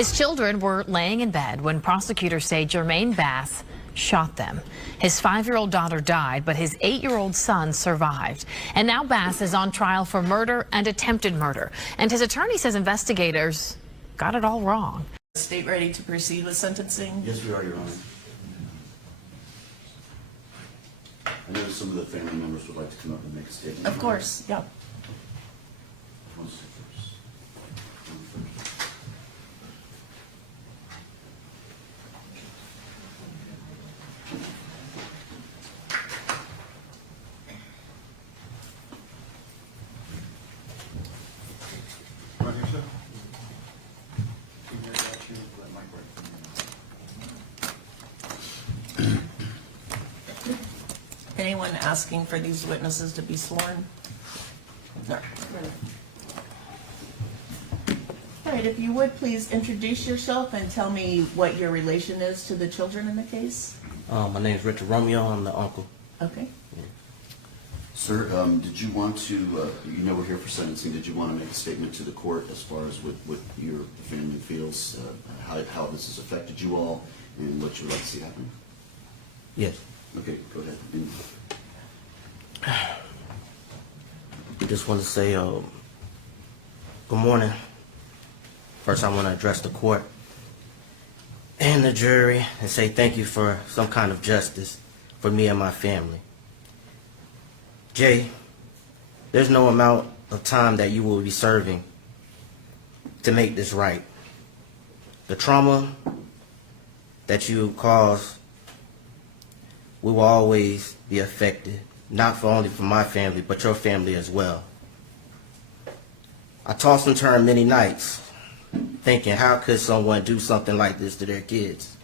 His children were laying in bed when prosecutors say Jermaine Bass shot them. His 5-year-old daughter died, but his 8-year-old son survived. And now Bass is on trial for murder and attempted murder. And his attorney says investigators got it all wrong. State ready to proceed with sentencing? Yes, we are, Your Honor. I know some of the family members would like to come up and make a statement. Of course, yeah. One second. Right here, sir. Can you hear that? That mic right from Anyone asking for these witnesses to be sworn? No. All right, if you would please introduce yourself and tell me what your relation is to the children in the case. My name is Richard Romeo. I'm the uncle. Okay. Sir, did you want to, you know we're here for sentencing, did you want to make a statement to the court as far as what your family feels, how this has affected you all, and what you would like to see happen? Yes. Okay, go ahead. I just want to say good morning. First, I want to address the court and the jury and say thank you for some kind of justice for me and my family. Jay, there's no amount of time that you will be serving to make this right. The trauma that you caused, we will always be affected, not only for my family, but your family as well. I tossed and turned many nights, thinking, how could someone do something like this to their kids?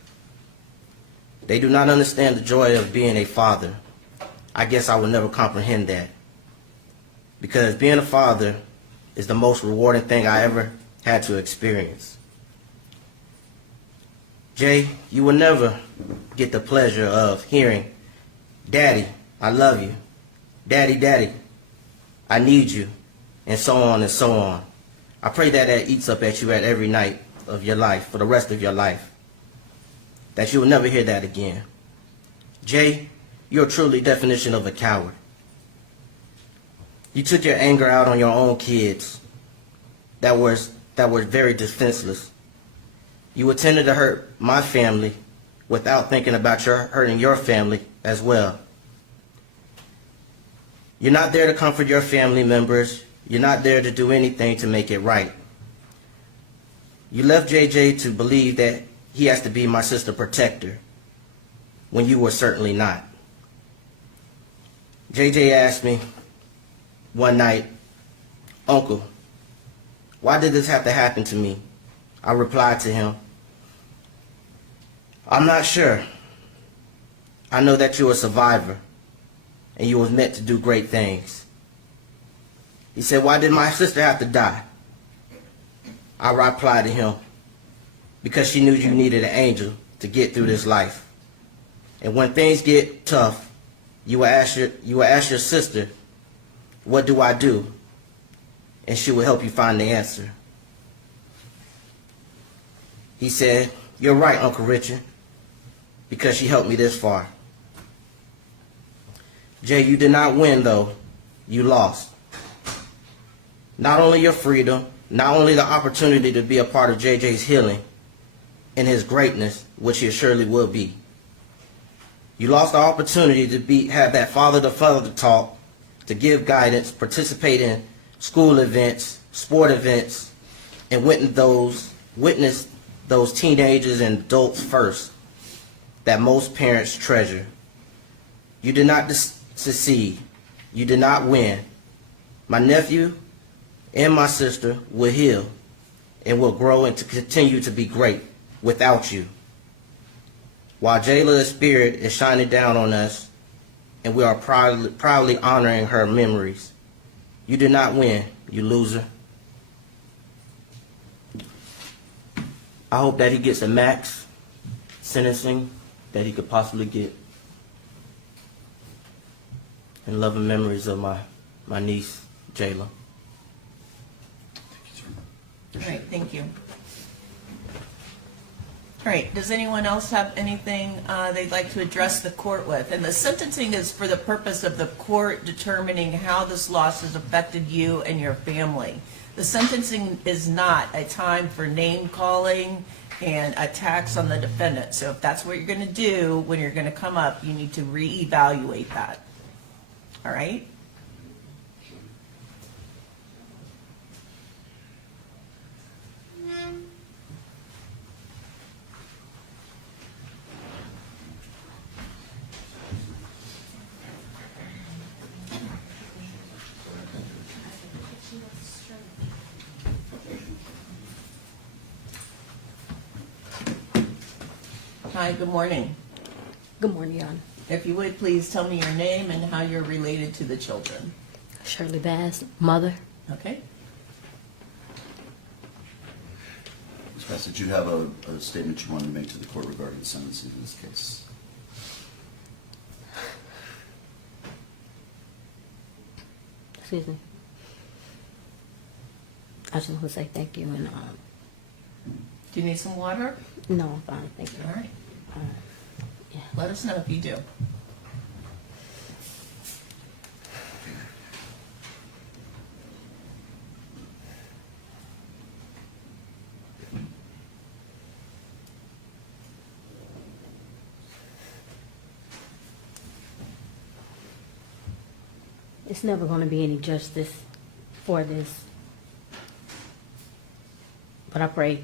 They do not understand the joy of being a father. I guess I will never comprehend that. Because being a father is the most rewarding thing I ever had to experience. Jay, you will never get the pleasure of hearing, Daddy, I love you. Daddy, Daddy, I need you. And so on and so on. I pray that that eats up at you at every night of your life, for the rest of your life. That you will never hear that again. Jay, you're truly definition of a coward. You took your anger out on your own kids that were very defenseless. You intended to hurt my family without thinking about hurting your family as well. You're not there to comfort your family members. You're not there to do anything to make it right. You left JJ to believe that he has to be my sister protector when you were certainly not. JJ asked me one night, Uncle, why did this have to happen to me? I replied to him, I'm not sure. I know that you're a survivor and you was meant to do great things. He said, why did my sister have to die? I replied to him, because she knew you needed an angel to get through this life. And when things get tough, you will ask your sister, what do I do? And she will help you find the answer. He said, you're right, Uncle Richard, because she helped me this far. Jay, you did not win, though. You lost. Not only your freedom, not only the opportunity to be a part of JJ's healing and his greatness, which he surely will be. You lost the opportunity to have that father-to-father talk, to give guidance, participate in school events, sport events, and witness those teenagers and adults first that most parents treasure. You did not succeed. You did not win. My nephew and my sister will heal and will grow and to continue to be great without you. While Jaylah's spirit is shining down on us and we are proudly honoring her memories. You did not win, you loser. I hope that he gets the max sentencing that he could possibly get. And loving memories of my niece, Jaylah. All right, thank you. All right, does anyone else have anything they'd like to address the court with? And the sentencing is for the purpose of the court determining how this loss has affected you and your family. The sentencing is not a time for name calling and attacks on the defendant. So if that's what you're going to do when you're going to come up, you need to reevaluate that. All right? Hi, good morning. Good morning, Your Honor. If you would, please tell me your name and how you're related to the children. Jaylah Bass, mother. Okay? Ms. Bass, did you have a statement you wanted to make to the court regarding the sentencing in this case? Excuse me. I just want to say thank you and Do you need some water? no, I'm fine. Thank you. All right. Yeah. Let us know if you do. It's never going to be any justice for this, but I pray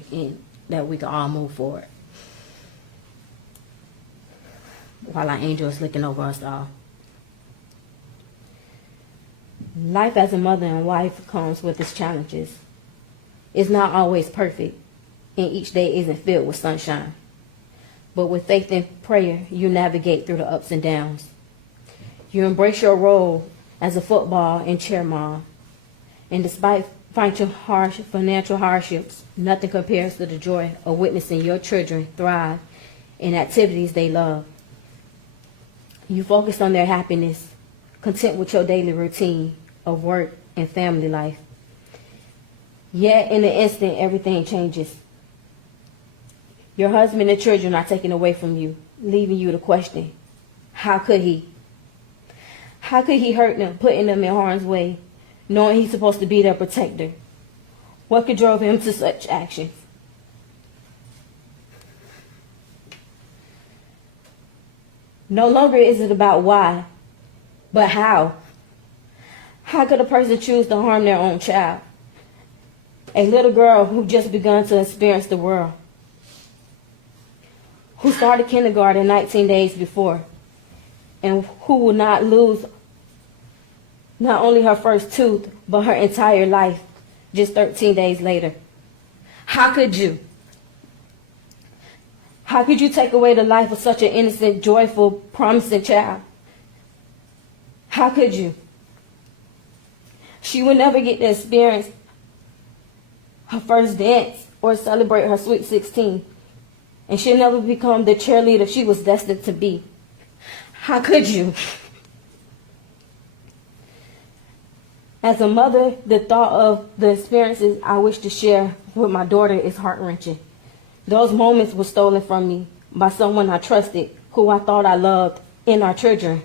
that we can all move forward while our angel is looking over us all. Life as a mother and wife comes with its challenges. It's not always perfect, and each day isn't filled with sunshine. But with faith and prayer, you navigate through the ups and downs. You embrace your role as a football and cheer mom. And despite financial hardships, nothing compares to the joy of witnessing your children thrive in activities they love. You focus on their happiness, content with your daily routine of work and family life. Yet in an instant, everything changes. Your husband and children are taken away from you, leaving you to question, how could he? How could he hurt them, putting them in harm's way, knowing he's supposed to be their protector? What could drove him to such actions? No longer is it about why, but how. How could a person choose to harm their own child? A little girl who just begun to experience the world, who started kindergarten 19 days before, and who will not lose not only her first tooth, but her entire life just 13 days later. How could you? How could you take away the life of such an innocent, joyful, promising child? How could you? She will never get to experience her first dance or celebrate her sweet 16. And she'll never become the cheerleader she was destined to be. How could you? As a mother, the thought of the experiences I wish to share with my daughter is heart-wrenching. Those moments were stolen from me by someone I trusted, who I thought I loved, in our children.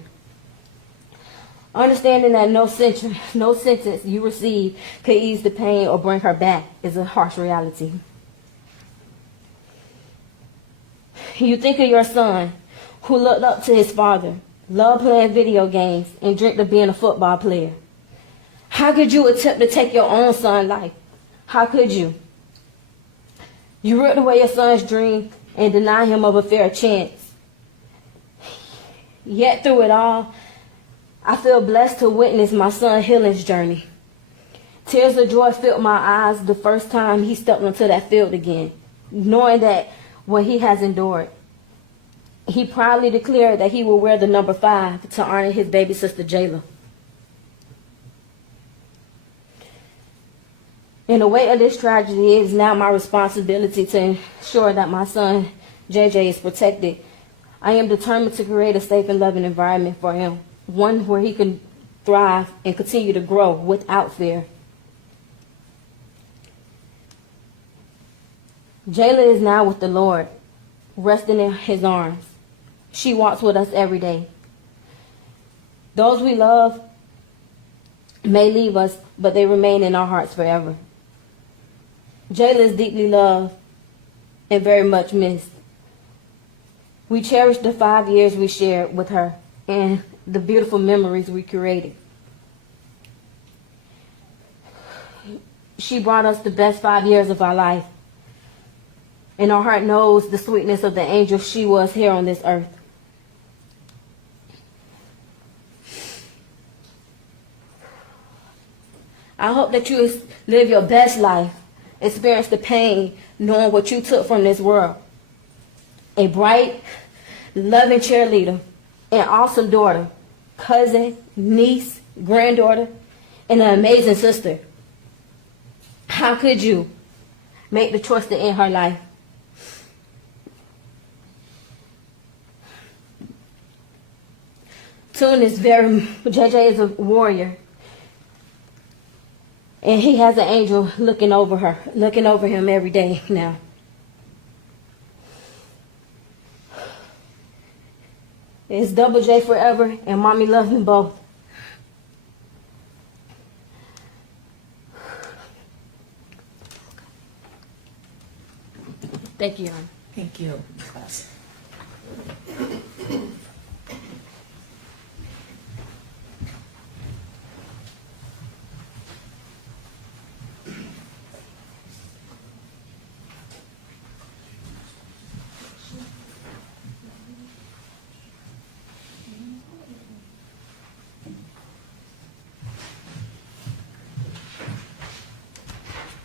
Understanding that no sentence you receive could ease the pain or bring her back is a harsh reality. You think of your son, who looked up to his father, loved playing video games, and dreamed of being a football player. How could you attempt to take your own son's life? How could you? You ripped away your son's dream and denied him of a fair chance. Yet through it all, I feel blessed to witness my son's healing journey. Tears of joy filled my eyes the first time he stepped onto that field again, knowing that what he has endured. He proudly declared that he will wear the number 5 to honor his baby sister Jaylah. In the weight of this tragedy, it is now my responsibility to ensure that my son JJ is protected. I am determined to create a safe and loving environment for him, one where he can thrive and continue to grow without fear. Jaylah is now with the Lord, resting in his arms. She walks with us every day. Those we love may leave us, but they remain in our hearts forever. Jaylah is deeply loved and very much missed. We cherish the 5 years we shared with her and the beautiful memories we created. She brought us the best 5 years of our life, and our heart knows the sweetness of the angel she was here on this earth. I hope that you live your best life, experience the pain, knowing what you took from this world. A bright, loving cheerleader, an awesome daughter, cousin, niece, granddaughter, and an amazing sister. How could you make the choice to end her life? JJ is a warrior. And he has an angel looking over him every day now. It's Double J forever, and Mommy loves them both. Thank you, Your Honor. Thank you.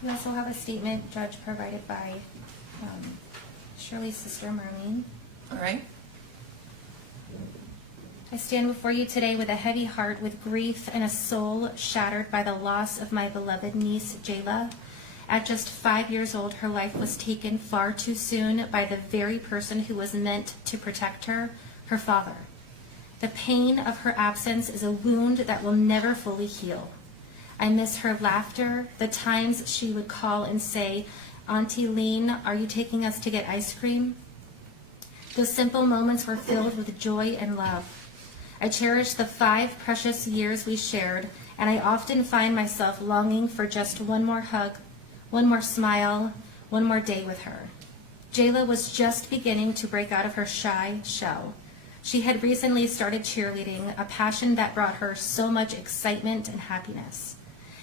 We also have a statement, Judge, provided by Shirley's sister, Marlene. All right. I stand before you today with a heavy heart, with grief and a soul shattered by the loss of my beloved niece, Jaylah. At just 5 years old, her life was taken far too soon by the very person who was meant to protect her, her father. The pain of her absence is a wound that will never fully heal. I miss her laughter, the times she would call and say, "Auntie Lean, are you taking us to get ice cream?" Those simple moments were filled with joy and love. I cherish the 5 precious years we shared, and I often find myself longing for just one more hug, one more smile, one more day with her. Jaylah was just beginning to break out of her shy shell. She had recently started cheerleading, a passion that brought her so much excitement and happiness.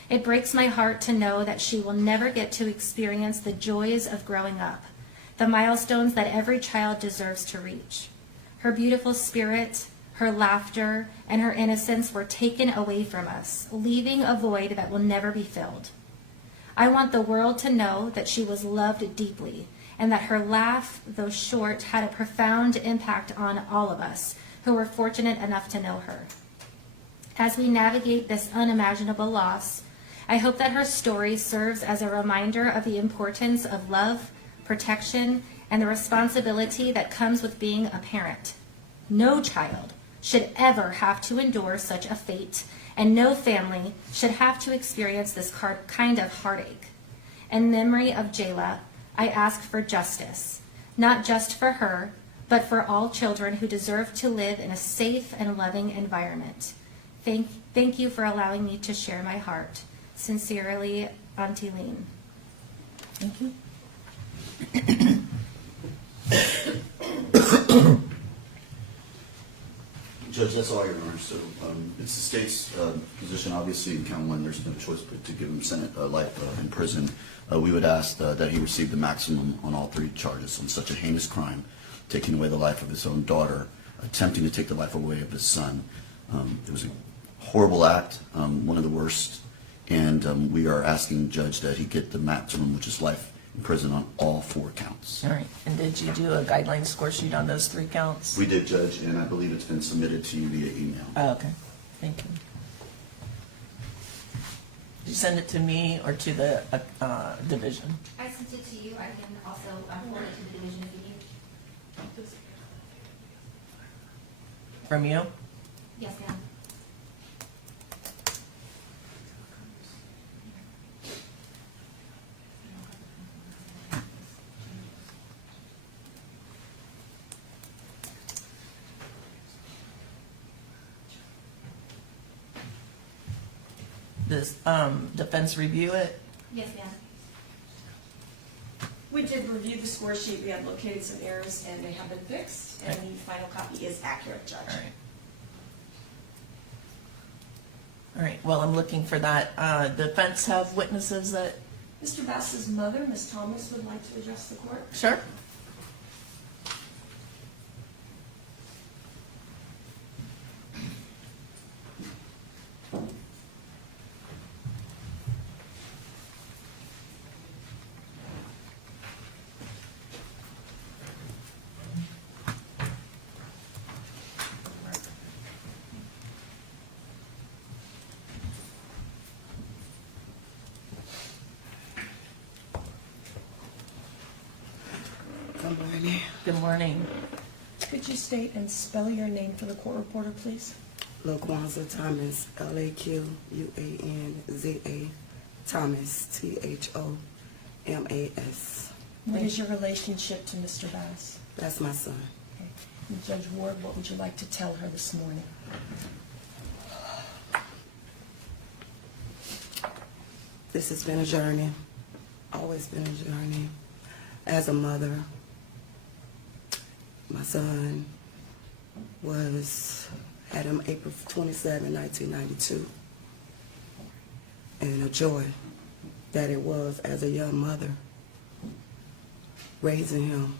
It breaks my heart to know that she will never get to experience the joys of growing up, the milestones that every child deserves to reach. Her beautiful spirit, her laughter, and her innocence were taken away from us, leaving a void that will never be filled. I want the world to know that she was loved deeply, and that her laugh, though short, had a profound impact on all of us who were fortunate enough to know her. As we navigate this unimaginable loss, I hope that her story serves as a reminder of the importance of love, protection, and the responsibility that comes with being a parent. No child should ever have to endure such a fate, and no family should have to experience this kind of heartache. In memory of Jaylah, I ask for justice, not just for her, but for all children who deserve to live in a safe and loving environment. Thank you for allowing me to share my heart. Sincerely, Auntie Lean. Thank you. Judge, that's all, Your Honor. So it's the state's position, obviously, in count one, there's no choice but to give him life in prison. We would ask that he receive the maximum on all 3 charges on such a heinous crime, taking away the life of his own daughter, attempting to take the life away of his son. It was a horrible act, one of the worst, and we are asking Judge that he get the maximum, which is life in prison on all 4 counts. All right. And did you do a guideline score sheet on those 3 counts? We did, Judge, and I believe it's been submitted to you via email. Oh, okay. Thank you. Did you send it to me or to the division? I sent it to you. I can also forward it to the division if you need. From you? Yes, ma'am. this defense review it? Yes, ma'am. We did review the score sheet, we have located some errors, and they have been fixed, and the final copy is accurate, Judge. All right. All right, well, I'm looking for that. Defense have witnesses that, Mr. Bass's mother, Ms. Thomas, would like to address the court. sure? Good morning. Good morning. Could you state and spell your name for the court reporter, please? LaQuanza Thomas, Laquanza, Thomas, Thomas. What is your relationship to Mr. Bass? That's my son. Okay. And Judge Ward, what would you like to tell her this morning? This has been a journey, always been a journey. As a mother, my son had him April 27, 1992. And a joy that it was as a young mother, raising him.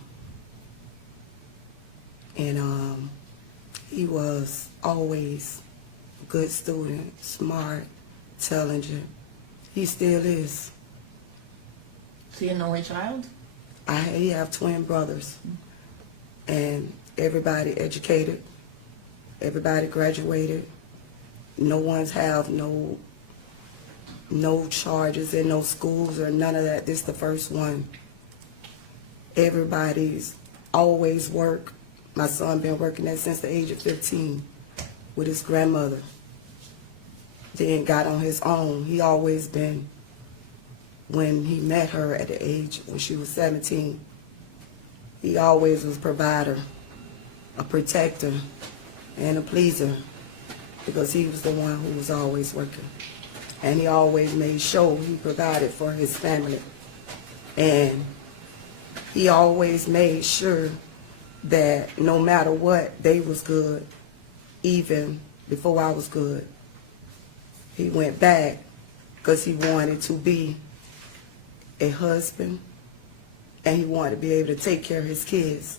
And he was always a good student, smart, intelligent. He still is. Is he an only child? He have twin brothers, and everybody educated, everybody graduated. No one's have no charges in no schools or none of that. This the first one. Everybody's always work. My son been working there since the age of 15 with his grandmother. Then got on his own. He always been, when he met her at the age when she was 17, he always was a provider, a protector, and a pleaser, because he was the one who was always working. And he always made sure he provided for his family. And he always made sure that no matter what, they was good, even before I was good. He went back because he wanted to be a husband, and he wanted to be able to take care of his kids.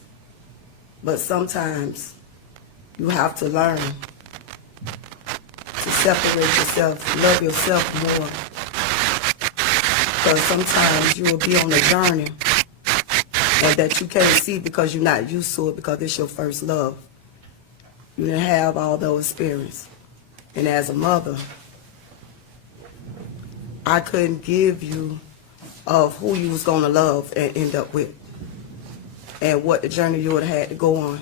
But sometimes you have to learn to separate yourself, love yourself more. Because sometimes you will be on a journey and that you can't see because you're not used to it, because it's your first love. You didn't have all those experience. And as a mother, I couldn't give you of who you was going to love and end up with, and what the journey you would have had to go on.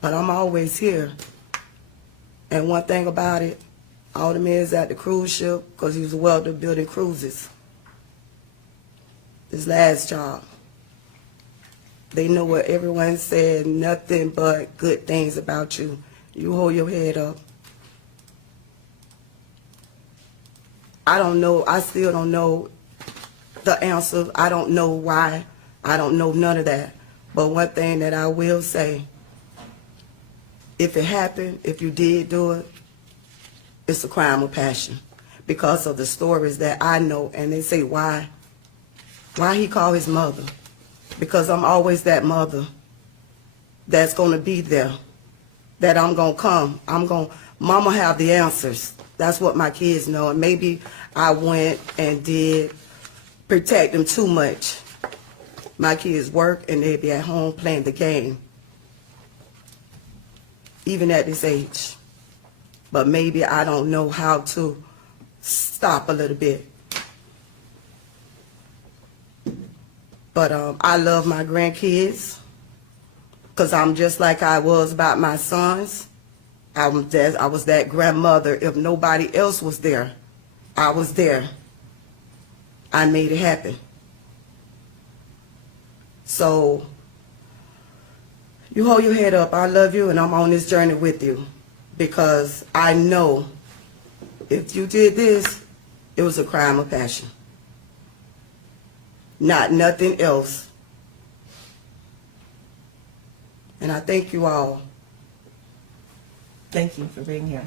But I'm always here. And one thing about it, all the men at the cruise ship, because he was a welder building cruises. His last job. They know what everyone said, nothing but good things about you. You hold your head up. I don't know, I still don't know the answer. I don't know why. I don't know none of that. But one thing that I will say, if it happened, if you did do it, it's a crime of passion. Because of the stories that I know, and they say why he called his mother. Because I'm always that mother that's going to be there, that I'm going to come. Mama have the answers. That's what my kids know. And maybe I went and did protect them too much. My kids work and they be at home playing the game, even at this age. But maybe I don't know how to stop a little bit. But I love my grandkids, because I'm just like I was about my sons. I was that grandmother. If nobody else was there, I was there. I made it happen. So you hold your head up. I love you, and I'm on this journey with you, because I know if you did this, it was a crime of passion. Not nothing else. And I thank you all. Thank you for being here.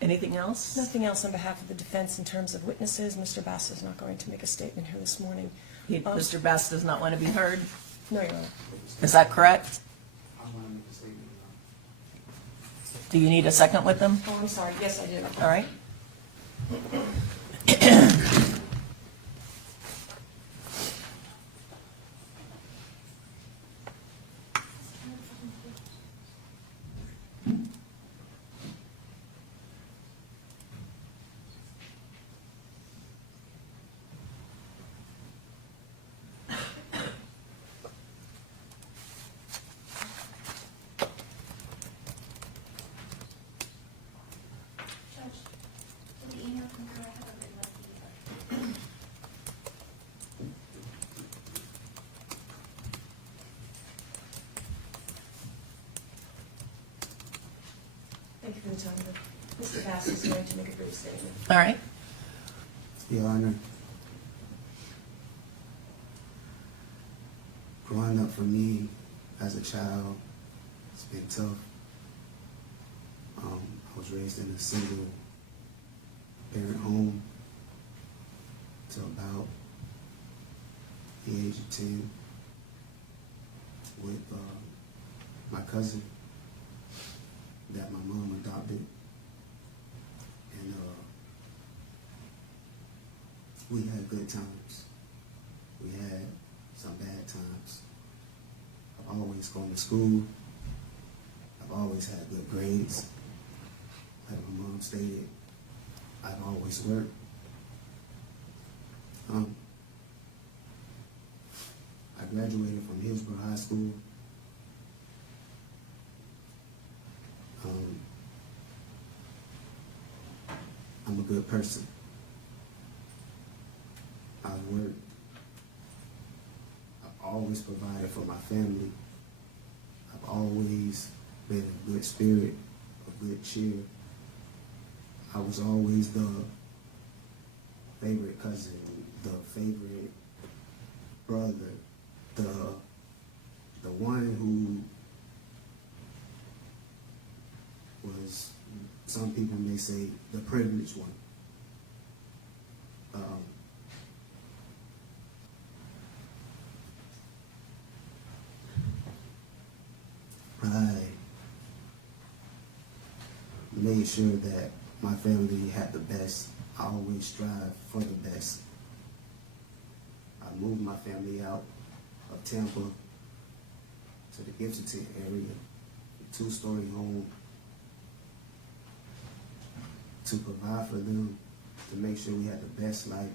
Anything else? Nothing else on behalf of the defense in terms of witnesses. Mr. Bass is not going to make a statement here this morning. Mr. Bass does not want to be heard. No, Your Honor. Is that correct? Do you need a second with them? Oh, I'm sorry. Yes, I do. All right. Thank you for the time. Mr. Bass is going to make a brief statement. All right. Your Honor, growing up for me as a child, it's been tough. I was raised in a single parent home till about the age of 10 with my cousin that my mom adopted. And we had good times. We had some bad times. I've always gone to school. I've always had good grades. Like my mom stated, I've always worked. I graduated from Hillsborough High School. I'm a good person. I worked. I've always provided for my family. I've always been a good spirit, a good cheer. I was always the favorite cousin, the favorite brother, the one who was, some people may say, the privileged one. I made sure that my family had the best. I always strive for the best. I moved my family out of Tampa to the Gibson area, a 2-story home, to provide for them, to make sure we had the best life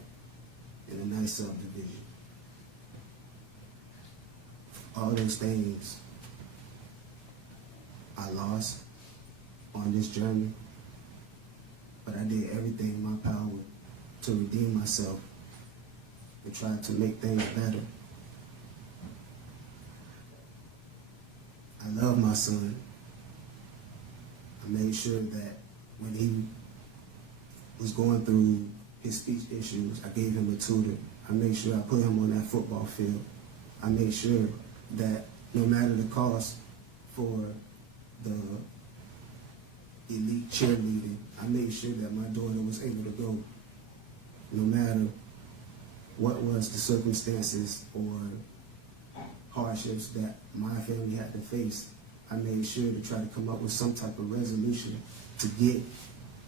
in a nice subdivision. All those things I lost on this journey, but I did everything in my power to redeem myself and try to make things better. I love my son. I made sure that when he was going through his speech issues, I gave him a tutor. I made sure I put him on that football field. I made sure that no matter the cost for the elite cheerleading, I made sure that my daughter was able to go, no matter what was the circumstances or hardships that my family had to face. I made sure to try to come up with some type of resolution to get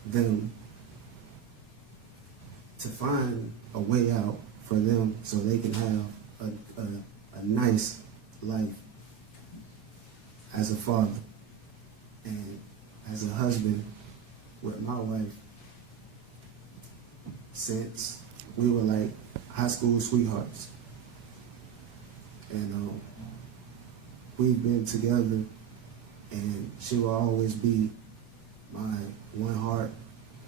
them to find a way out for them so they can have a nice life as a father and as a husband with my wife. Since we were like high school sweethearts, and we've been together and she will always be my one heart,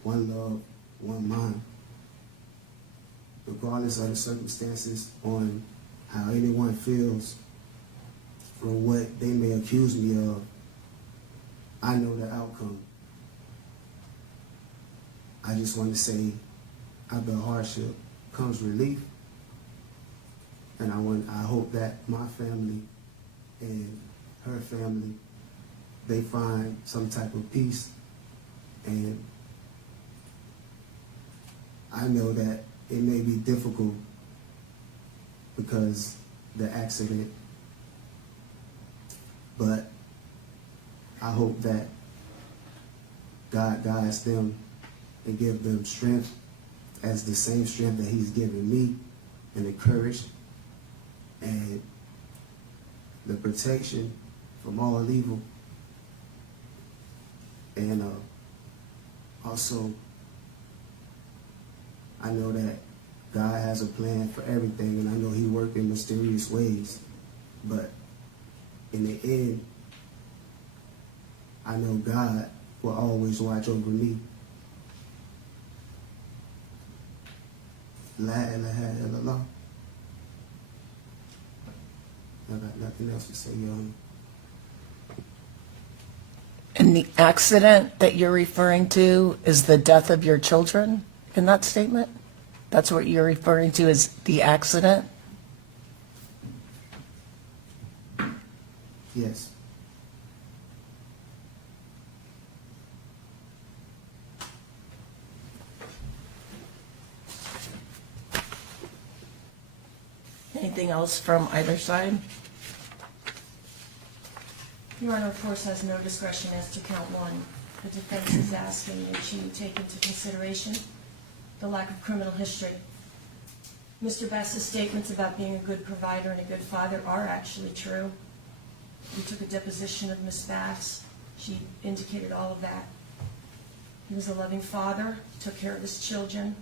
one love, one mind. Regardless of the circumstances on how anyone feels for what they may accuse me of, I know the outcome. I just want to say, out of hardship comes relief, and I hope that my family and her family, they find some type of peace. And I know that it may be difficult because the accident, but I hope that God guides them and give them strength as the same strength that He's given me, and the courage and the protection from all evil. And also, I know that God has a plan for everything, and I know He works in mysterious ways. But in the end, I know God will always watch over me. La ilaha illallah. I got nothing else to say, Your Honor. And the accident that you're referring to is the death of your children in that statement? That's what you're referring to as the accident? Yes. Anything else from either side? Your Honor, of course, has no discretion as to count one. The defense is asking that you take into consideration the lack of criminal history. Mr. Bass's statements about being a good provider and a good father are actually true. We took a deposition of Ms. Bass. She indicated all of that. He was a loving father, took care of his children,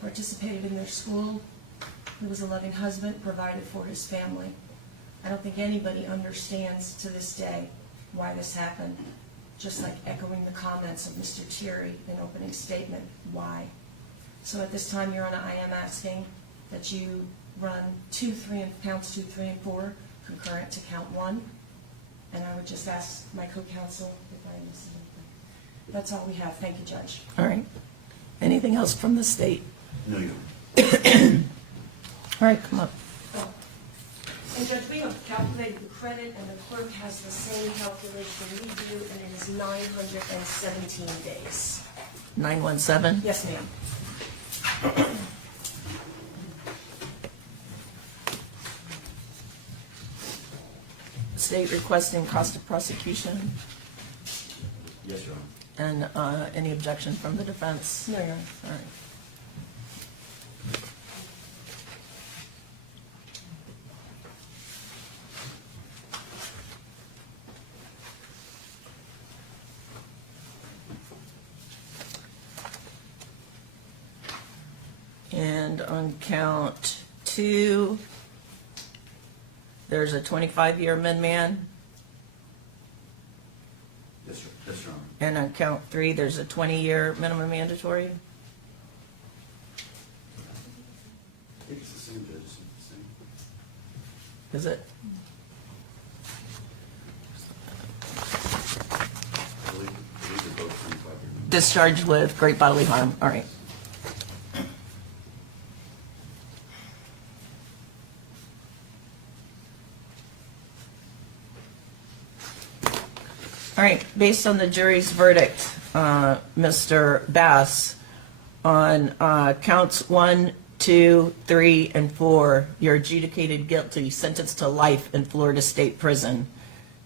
participated in their school. He was a loving husband, provided for his family. I don't think anybody understands to this day why this happened, just like echoing the comments of Mr. Thierry in opening statement, why. So at this time, Your Honor, I am asking that you run counts 2, 3, and 4 concurrent to count 1. And I would just ask my co-counsel if I missed anything. That's all we have. Thank you, Judge. All right. Anything else from the state? No, Your Honor. All right, come up. And Judge, we have calculated the credit, and the clerk has the same calculation we do, and it is 917 days. 917? Yes, ma'am. State requesting cost of prosecution, Yes, Your Honor. and any objection from the defense? No, Your Honor. All right. And on count 2, there's a 25-year min-man. Yes, Your Honor. And on count 3, there's a 20-year minimum mandatory. I think it's the same, Judge. It's the same. Is it? I believe they're both 25 years. Discharged with great bodily harm. All right. All right, based on the jury's verdict, Mr. Bass, on counts 1, 2, 3, and 4, you're adjudicated guilty, sentenced to life in Florida State Prison.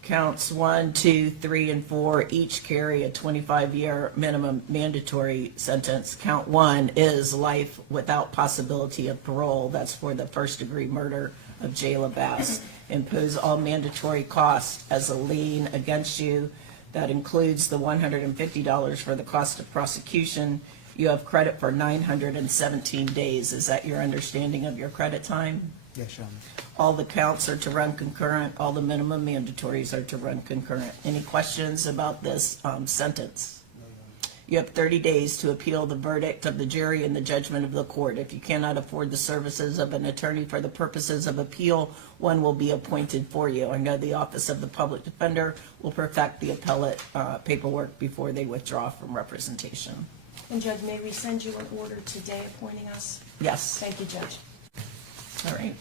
Counts 1, 2, 3, and 4 each carry a 25-year minimum mandatory sentence. Count 1 is life without possibility of parole. That's for the first-degree murder of Jaylah Bass. Impose all mandatory costs as a lien against you. That includes the $150 for the cost of prosecution. You have credit for 917 days. Is that your understanding of your credit time? Yes, Your Honor. All the counts are to run concurrent. All the minimum mandatories are to run concurrent. Any questions about this sentence? You have 30 days to appeal the verdict of the jury and the judgment of the court. If you cannot afford the services of an attorney for the purposes of appeal, one will be appointed for you. I know the Office of the Public Defender will perfect the appellate paperwork before they withdraw from representation. And Judge, may we send you an order today appointing us? Yes. Thank you, Judge. All right.